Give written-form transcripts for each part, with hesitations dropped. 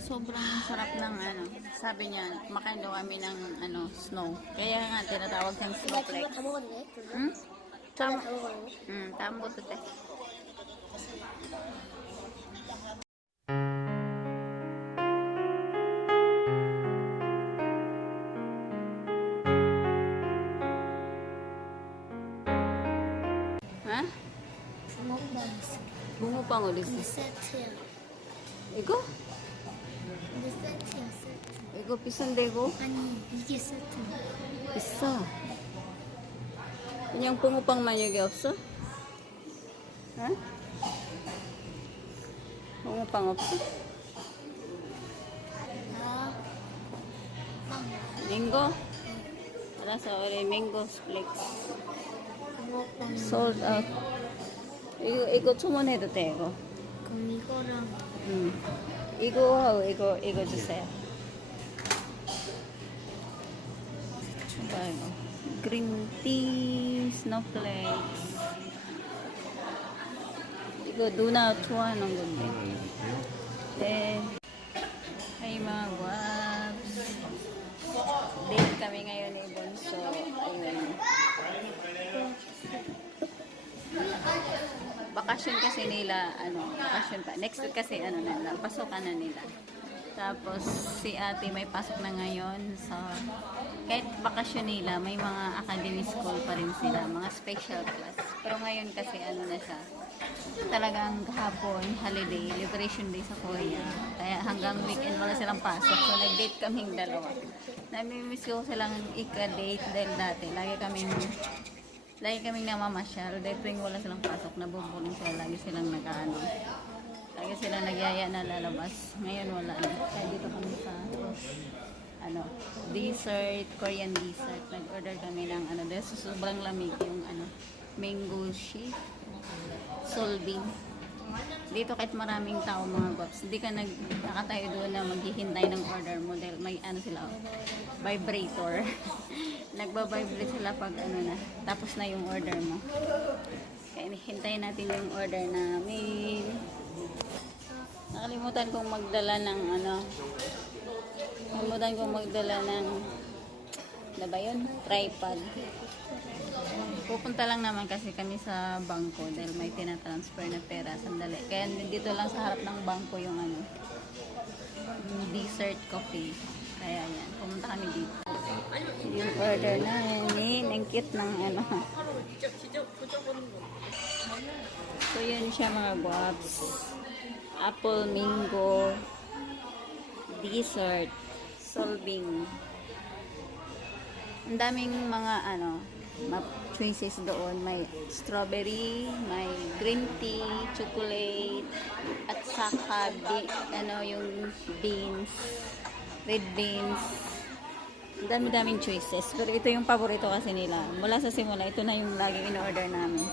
sobrang sarap ng sabi niya, makain daw kami ng snow. Kaya nga tinatawag siyang snowflakes. Hmm? Tama. Tama ko te. Ha? 붕어빵 어디 있어? 세트야. 이거? 근데 세트야, 세트. 이거 비싼데 이거? 아니, 이게 세트야. 비싸. 그냥 붕어빵만 여기 없어? 응? 붕어빵 없어? 아, 맹고? 알았어, 우리 맹고 플렉스. 붕어빵. sold out. 이거 주문해도 돼, 이거. 그럼 이거랑 이거 이거 주세요. 이거 green tea snowflakes. 이거 누나 좋아하는 건데. 네. Ay mga guwaps. Date kami ngayon ni Bonso. Ayun. Bakasyon kasi nila, bakasyon pa. Next week kasi, pasokan na nila. Tapos, si ate may pasok na ngayon. So, kahit bakasyon nila, may mga academy school pa rin sila, mga special class. Pero ngayon kasi, na siya, talagang hapon, holiday, liberation day sa Korea. Kaya hanggang weekend wala silang pasok. So, nag-date kaming dalawa. Namimiss ko silang ika-date dahil dati. Lagi kaming namamasyal dahil tuwing wala silang pasok, nabubuling sila, lagi silang lagi silang nagyaya na lalabas. Ngayon wala na. Kaya dito kami sa dessert, Korean dessert. Nag-order kami ng dahil sobrang lamig yung mango shake, Sulbing. Dito kahit maraming tao mga guwaps, hindi ka nakatayo doon na maghihintay ng order mo dahil may sila, vibrator. Nagbabibrate sila pag na, tapos na yung order mo. Kaya hintayin natin yung order namin. Nakalimutan kong magdala ng ba yun? Tripod. Pupunta lang naman kasi kami sa bangko dahil may tinatransfer na pera. Sandali. Kaya dito lang sa harap ng bangko yung dessert coffee. Kaya yan. Pumunta kami dito. Yung order namin. Ang cute ng So yun siya mga guwaps. Apple mango dessert Sulbing. Ang daming mga choices doon. May strawberry, may green tea, chocolate, at saka yung beans, red beans. Ang dami-daming choices. Pero ito yung paborito kasi nila. Mula sa simula, ito na yung laging in-order namin.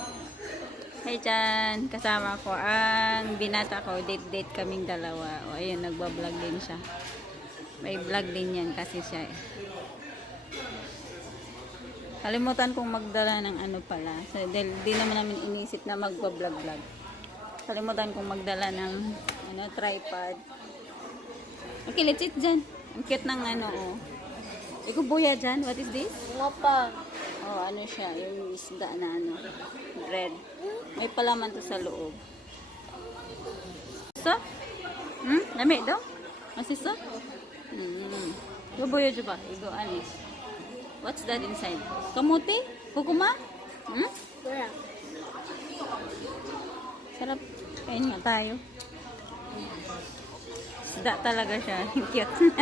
Hey Chan, kasama ko ang binata ko. Date kaming dalawa. O ayun, nagbablog din siya. May vlog din yan kasi siya Kalimutan kong magdala ng pala. So, dahil di naman namin inisip na magbablog-vlog. Kalimutan kong magdala ng tripod. Okay, let's eat dyan. Ang cute ng Iko buya dyan. What is this? 붕어빵. Oh, siya. Yung isda na bread. May palaman to sa loob. So? Lami daw? Masisa? Iko buya dyan ba? Iko What's that inside? Kamuti? Kukuma? 뭐야? Sarap. Kain nga tayo. Isda talaga siya. Cute.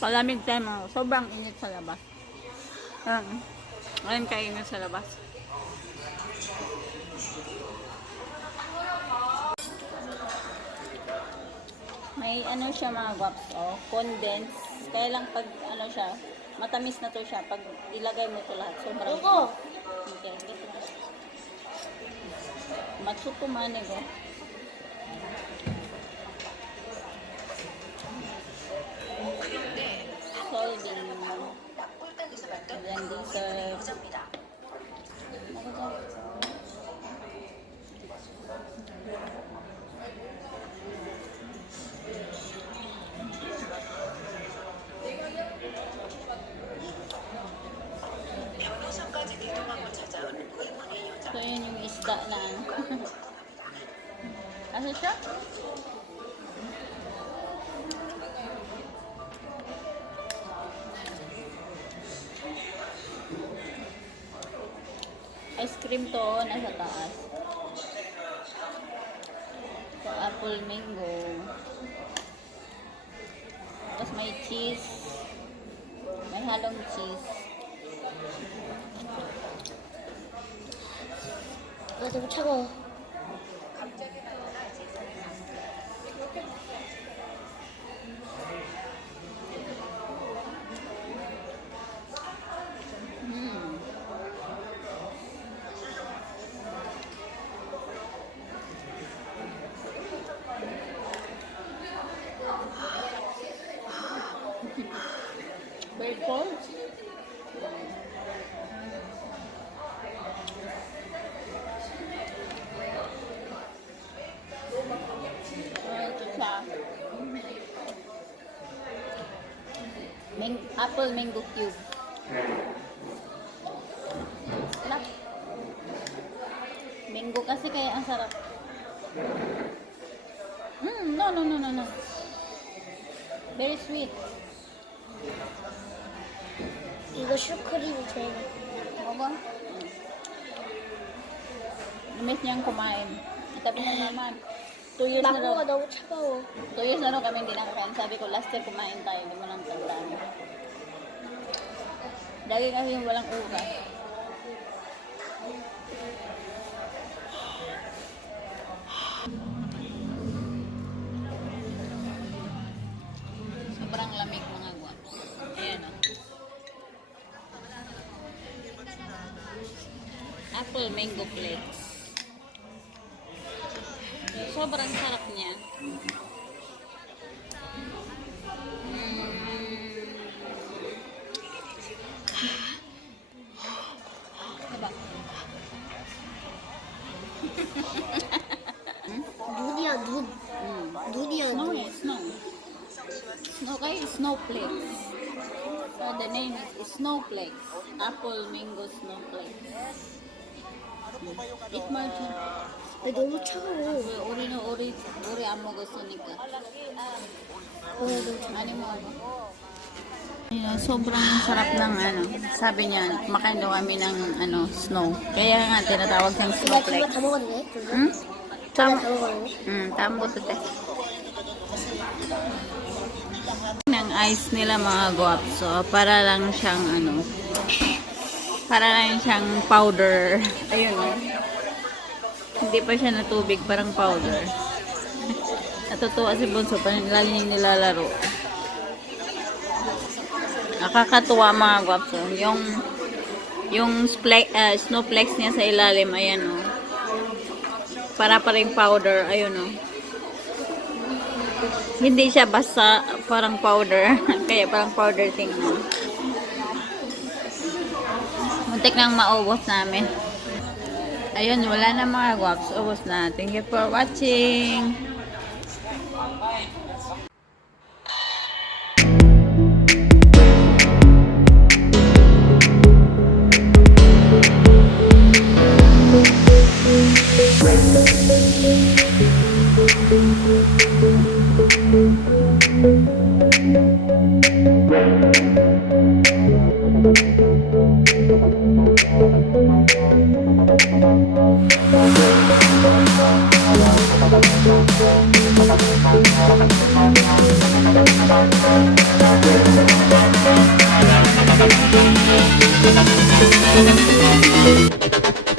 Palamig tayo. Sobrang init sa labas. Ngayon kainit sa labas. May siya mga guwaps, condense. Kaya lang pag siya, matamis na to siya. Pag ilagay mo to lahat, sobrang okay. Matsuko manigo. Sulbing. Yan dessert. Ano siya? Ice cream to, nasa taas. So, apple mango. Tapos may cheese. May halong cheese. 아, 너무 차가워. Mm. Very cold. Ito siya. Apple mango cube. Sarap. Mango kasi kaya ang sarap. No. Very sweet. 이거 슈크림이 제일 Ako ba? Miss niyang kumain. Sabi mo naman, 2 years na raw. 망고가 너무 차가워. 2 years na raw kami hindi nakakain. Sabi ko, last year kumain tayo. Hindi mo lang tandaan. Dagi kasi yung walang oras. Sobrang lamig mga guwaps. Ayan o. Apple mango flakes. Sobrang sarap niya. Diba? 눈이야, 눈. 눈이야, Snow 눈. eh, snow. Snow kayo, snowflakes. So the name is snowflakes. Apple mango snowflakes. Eat more dyan. 아, 너무 차가워. 우리 안 먹었으니까. 너무 Ano mo ako? Sobrang sarap ng ano. Sabi niya, kumakain daw kami ng ano, snow. Kaya nga tinatawag siyang 이거 snowflakes. 다 먹었네? Hmm? 다 먹었네? Tamo to te. Ng ice nila mga guwaps. So, para lang siyang ano, para lang siyang powder. Ayun o. Hindi pa siya na tubig, parang powder. Natutuwa si Bunso, parang lagi niya nilalaro. Nakakatuwa mga guwaps. Yung snowflakes niya sa ilalim, ayan o. Para pa rin powder, ayun o. Hindi siya basta parang powder. Kaya parang powder tingnan. Muntik nang maubos namin. Ayun, wala na mga guwaps. Ubos na. Thank you for watching. Thank you.